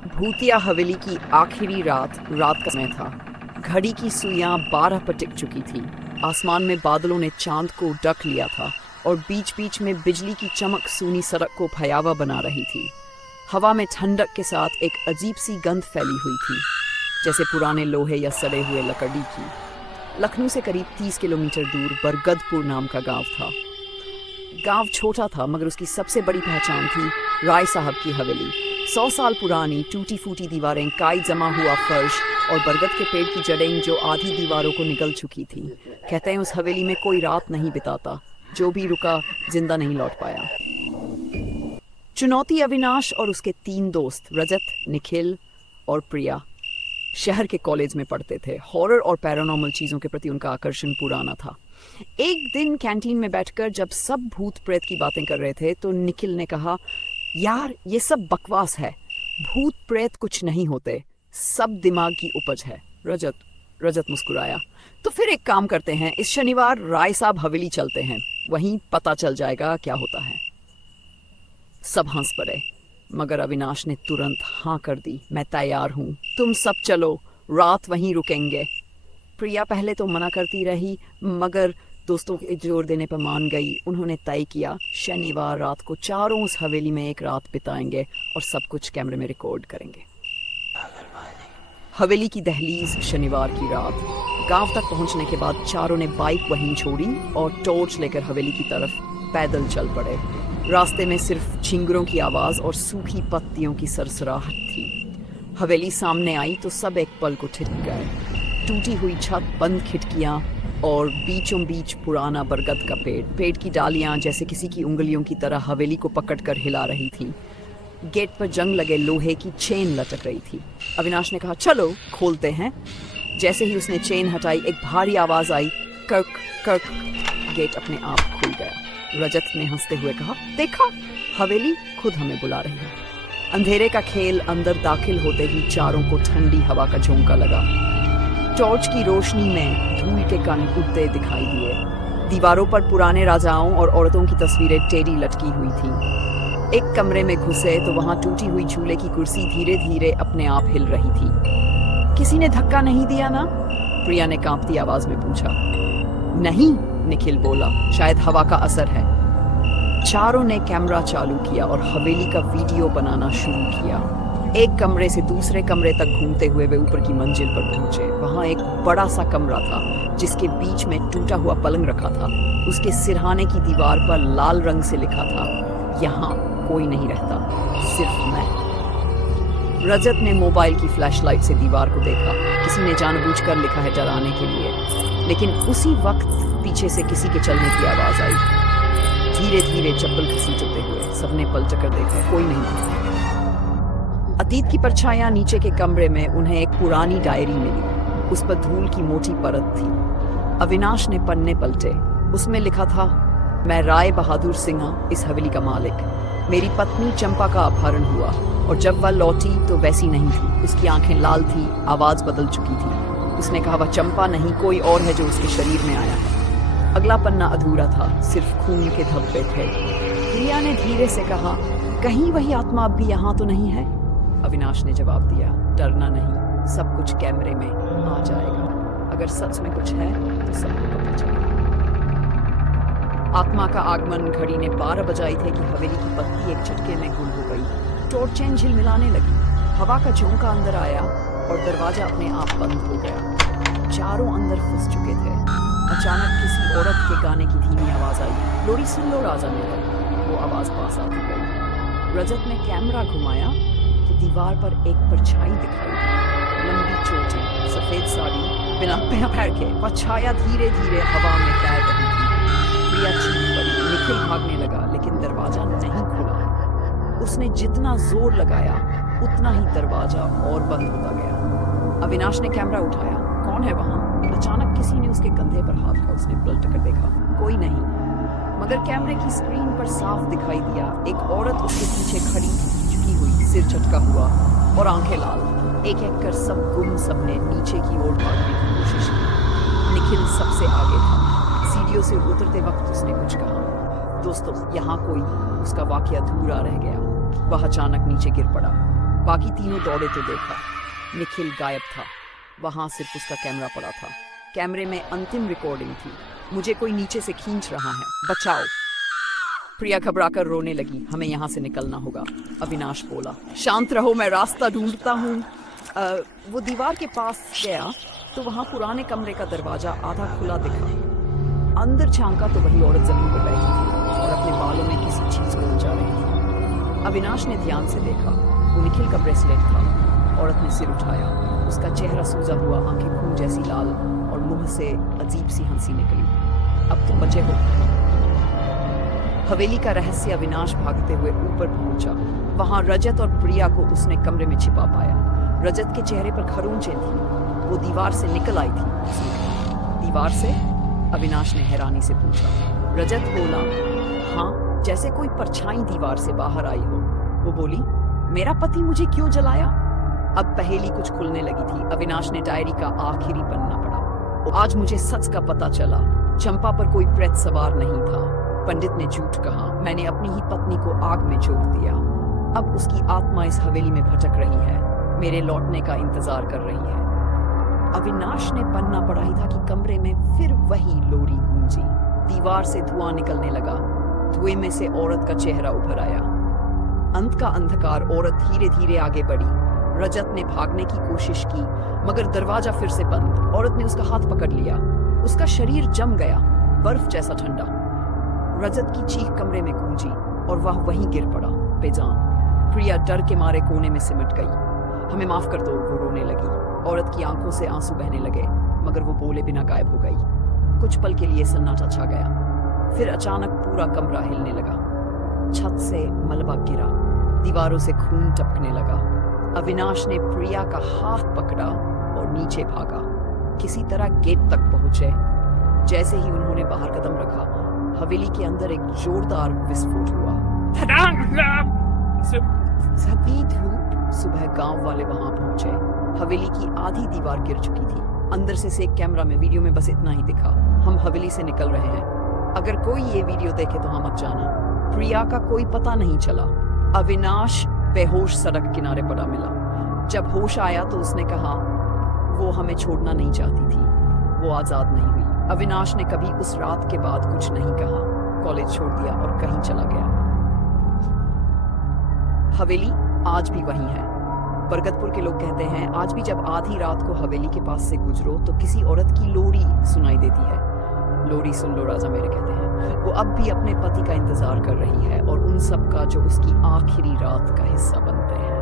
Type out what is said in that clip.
भूतिया हवेली की आखिरी रात रात का समय था। घड़ी की सुइयां 12 पर टिक चुकी थी। आसमान में बादलों ने चांद को ढक लिया था और बीच बीच में बिजली की चमक सूनी सड़क को भयावह बना रही थी। हवा में ठंडक के साथ एक अजीब सी गंध फैली हुई थी, जैसे पुराने लोहे या सड़े हुए लकड़ी की। लखनऊ से करीब 30 किलोमीटर दूर बरगदपुर नाम का गांव था। गांव छोटा था, मगर उसकी सबसे बड़ी पहचान थी राय साहब की हवेली। 100 साल पुरानी टूटी फूटी दीवारें, काई जमा हुआ फर्श और बरगद के पेड़ की जड़ें जो आधी दीवारों को निगल चुकी थी। कहते हैं उस हवेली में कोई रात नहीं बिताता, जो भी रुका जिंदा नहीं लौट पाया। चुनौती अविनाश और उसके 3 दोस्त रजत, निखिल और प्रिया शहर के कॉलेज में पढ़ते थे। हॉरर और पैरानॉर्मल चीजों के प्रति उनका आकर्षण पुराना था। एक दिन कैंटीन में बैठकर जब सब भूत प्रेत की बातें कर रहे थे तो निखिल ने कहा, यार ये सब बकवास है, भूत प्रेत कुछ नहीं होते, सब दिमाग की उपज है। रजत मुस्कुराया। तो फिर एक काम करते हैं, इस शनिवार राय साहब हवेली चलते हैं, वहीं पता चल जाएगा क्या होता है। सब हंस पड़े, मगर अविनाश ने तुरंत हाँ कर दी। मैं तैयार हूँ, तुम सब चलो, रात वहीं रुकेंगे। प्रिया पहले तो मना करती रही, मगर दोस्तों के जोर देने पर मान गई। उन्होंने तय किया शनिवार रात को चारों उस हवेली में एक रात बिताएंगे और सब कुछ कैमरे में रिकॉर्ड करेंगे। हवेली की दहलीज, शनिवार की रात। गांव तक पहुंचने के बाद चारों ने बाइक वहीं छोड़ी और टॉर्च लेकर हवेली की तरफ पैदल चल पड़े। रास्ते में सिर्फ झिंगुरों की आवाज और सूखी पत्तियों की सरसराहट थी। हवेली सामने आई तो सब एक पल को ठिठक गए। टूटी हुई छत, बंद खिड़कियां और बीचों बीच पुराना बरगद का पेड़ की डालियां जैसे किसी की उंगलियों की तरह हवेली को पकड़कर हिला रही थी। गेट पर जंग लगे लोहे की चेन लटक रही थी। अविनाश ने कहा, चलो खोलते हैं। जैसे ही उसने चेन हटाई, एक भारी आवाज आई, कर्क कर्क। गेट अपने आप खुल गया। रजत ने हंसते हुए कहा, देखा, हवेली खुद हमें बुला रही है। अंधेरे का खेल अंदर दाखिल होते ही चारों को ठंडी हवा का झोंका लगा। टॉर्च की रोशनी में धूल के कण उड़ते दिखाई दिए। दीवारों पर पुराने राजाओं और औरतों की तस्वीरें टेढ़ी लटकी हुई थी। एक कमरे में घुसे तो वहां टूटी हुई झूले की कुर्सी धीरे धीरे अपने आप हिल रही थी। किसी ने धक्का नहीं दिया ना? प्रिया ने कांपती आवाज में पूछा। नहीं, निखिल बोला, शायद हवा का असर है। चारों ने कैमरा चालू किया और हवेली का वीडियो बनाना शुरू किया। एक कमरे से दूसरे कमरे तक घूमते हुए वे ऊपर की मंजिल पर पहुंचे। वहां एक बड़ा सा कमरा था जिसके बीच में टूटा हुआ पलंग रखा था। उसके सिरहाने की दीवार पर लाल रंग से लिखा था, यहाँ कोई नहीं रहता, सिर्फ मैं। रजत ने मोबाइल की फ्लैशलाइट से दीवार को देखा। किसी ने जानबूझकर लिखा है डराने के लिए। लेकिन उसी वक्त पीछे से किसी के चलने की आवाज आई। धीरे धीरे चप्पल घसीटते हुए सबने पलट कर देखा, कोई नहीं था। अतीत की परछाइयां। नीचे के कमरे में उन्हें एक पुरानी डायरी मिली। उस पर धूल की मोटी परत थी। अविनाश ने पन्ने पलटे। उसमें लिखा था, मैं राय बहादुर सिंह, इस हवेली का मालिक। मेरी पत्नी चंपा का अपहरण हुआ और जब वह लौटी तो वैसी नहीं थी। उसकी आंखें लाल थी, आवाज बदल चुकी थी। उसने कहा, वह चंपा नहीं, कोई और है जो उसके शरीर में आया है। अगला पन्ना अधूरा था, सिर्फ खून के धब्बे थे। प्रिया ने धीरे से कहा, कहीं वही आत्मा अब भी यहाँ तो नहीं है? अविनाश ने जवाब दिया, डरना नहीं, सब कुछ कैमरे में आ जाएगा। अगर सच में कुछ है तो सबको पता चलेगा। आत्मा का आगमन। घड़ी ने 12 बजाई थे कि हवेली की पत्ती एक झटके में गुल हो गई। टॉर्चें झिलमिलाने लगी। हवा का झोंका अंदर आया और दरवाजा अपने आप बंद हो गया। चारों अंदर फंस चुके थे। अचानक किसी औरत के गाने की धीमी आवाज आई, लोरी सुन लो राजा मेरा। वो आवाज पास आती गई। रजत ने कैमरा घुमाया तो दीवार पर एक परछाई दिखाई दी। लंबी चोटी, सफेद साड़ी, बिना पैर के वह छाया धीरे धीरे हवा में तैर रही थी। प्रिया चीख पड़ी। निखिल भागने लगा, लेकिन दरवाजा नहीं खुला। उसने जितना जोर लगाया उतना ही दरवाजा और बंद होता गया। अविनाश ने कैमरा उठाया, कौन है वहां? अचानक किसी ने उसके कंधे पर हाथ रखा। उसने पलट कर देखा, कोई नहीं, मगर कैमरे की स्क्रीन पर साफ दिखाई दिया एक औरत उसके पीछे खड़ी थी, झुकी हुई, सिर झटका हुआ और आंखें लाल। एक एक कर सब गुम सबने नीचे की ओर भागने की कोशिश की। निखिल सबसे आगे था। सीढ़ियों से उतरते वक्त उसने कुछ कहा, दोस्तों यहाँ कोई। उसका वाकया अधूरा रह गया। वह अचानक नीचे गिर पड़ा। बाकी तीनों दौड़े तो देखा, निखिल गायब था। वहां सिर्फ उसका कैमरा पड़ा था। कैमरे में अंतिम रिकॉर्डिंग थी। मुझे कोई नीचे से खींच रहा है, बचाओ। प्रिया घबराकर रोने लगी। हमें यहाँ से निकलना होगा, अविनाश बोला। शांत रहो, मैं रास्ता ढूंढता हूँ। वो दीवार के पास गया तो वहां पुराने कमरे का दरवाजा आधा खुला दिखा। अंदर झांका तो वही औरत जमीन पर बैठी थी और अपने बालों में किसी चीज को उलझा रही थी। अविनाश ने ध्यान से देखा, वो निखिल का ब्रेसलेट था। औरत ने सिर उठाया, उसका चेहरा सूजा हुआ, आंखें खून जैसी लाल और मुंह से अजीब सी हंसी निकली। अब तुम बचे हो। हवेली का रहस्य। अविनाश भागते हुए ऊपर पहुंचा। वहां रजत और प्रिया को उसने कमरे में छिपा पाया। रजत के चेहरे पर खरोंचें थी। वो दीवार से निकल आई थी। दीवार से? अविनाश ने हैरानी से पूछा। रजत बोला, हाँ, जैसे कोई परछाई दीवार से बाहर आई हो। वो बोली, मेरा पति मुझे क्यों जलाया? अब पहेली कुछ खुलने लगी थी। अविनाश ने डायरी का आखिरी पन्ना पढ़ा। आज मुझे सच का पता चला। चंपा पर कोई प्रेत सवार नहीं था। पंडित ने झूठ कहा। मैंने अपनी ही पत्नी को आग में झोंक दिया। अब उसकी आत्मा इस हवेली में भटक रही है, मेरे लौटने का इंतजार कर रही है। अविनाश ने पन्ना पढ़ा ही था कि कमरे में फिर वही लोरी गूंजी। दीवार से धुआं निकलने लगा। धुएं में से औरत का चेहरा उभर आया। अंत का अंधकार। औरत धीरे धीरे आगे बढ़ी। रजत ने भागने की कोशिश की, मगर दरवाजा फिर से बंद। औरत ने उसका हाथ पकड़ लिया। उसका शरीर जम गया, बर्फ जैसा ठंडा। रजत की चीख कमरे में गूंजी और वह वहीं गिर पड़ा, बेजान। प्रिया डर के मारे कोने में सिमट गई। हमें माफ कर दो, वो रोने लगी। औरत की आंखों से आंसू बहने लगे, मगर वो बोले बिना गायब हो गई। कुछ पल के लिए सन्नाटा छा गया। फिर अचानक पूरा कमरा हिलने लगा। छत से मलबा गिरा, दीवारों से खून टपकने लगा। अविनाश ने प्रिया का हाथ पकड़ा और नीचे भागा। किसी तरह गेट तक पहुंचे। जैसे ही उन्होंने बाहर कदम रखा, हवेली के अंदर एक जोरदार विस्फोट हुआ। सभी धूप। सुबह गांव वाले वहां पहुंचे। हवेली की आधी दीवार गिर चुकी थी। अंदर से एक कैमरा में, वीडियो में बस इतना ही दिखा। हम हवेली से निकल रहे हैं। अगर कोई ये वीडियो देखे तो हम मत जाना। प्रिया का कोई पता नहीं चला। अविनाश बेहोश सड़क किनारे पड़ा मिला। जब होश आया तो उसने कहा, वो हमें छोड़ना नहीं चाहती थी, वो आजाद नहीं हुई। अविनाश ने कभी उस रात के बाद कुछ नहीं कहा। कॉलेज छोड़ दिया और कहीं चला गया। हवेली आज भी वही है। बरगदपुर के लोग कहते हैं, आज भी जब आधी रात को हवेली के पास से गुजरो तो किसी औरत की लोरी सुनाई देती है। लोरी सुन लो राजा मेरे, कहते हैं। वो अब भी अपने पति का इंतजार कर रही है और उन सब का जो उसकी आखिरी रात का हिस्सा बनते हैं।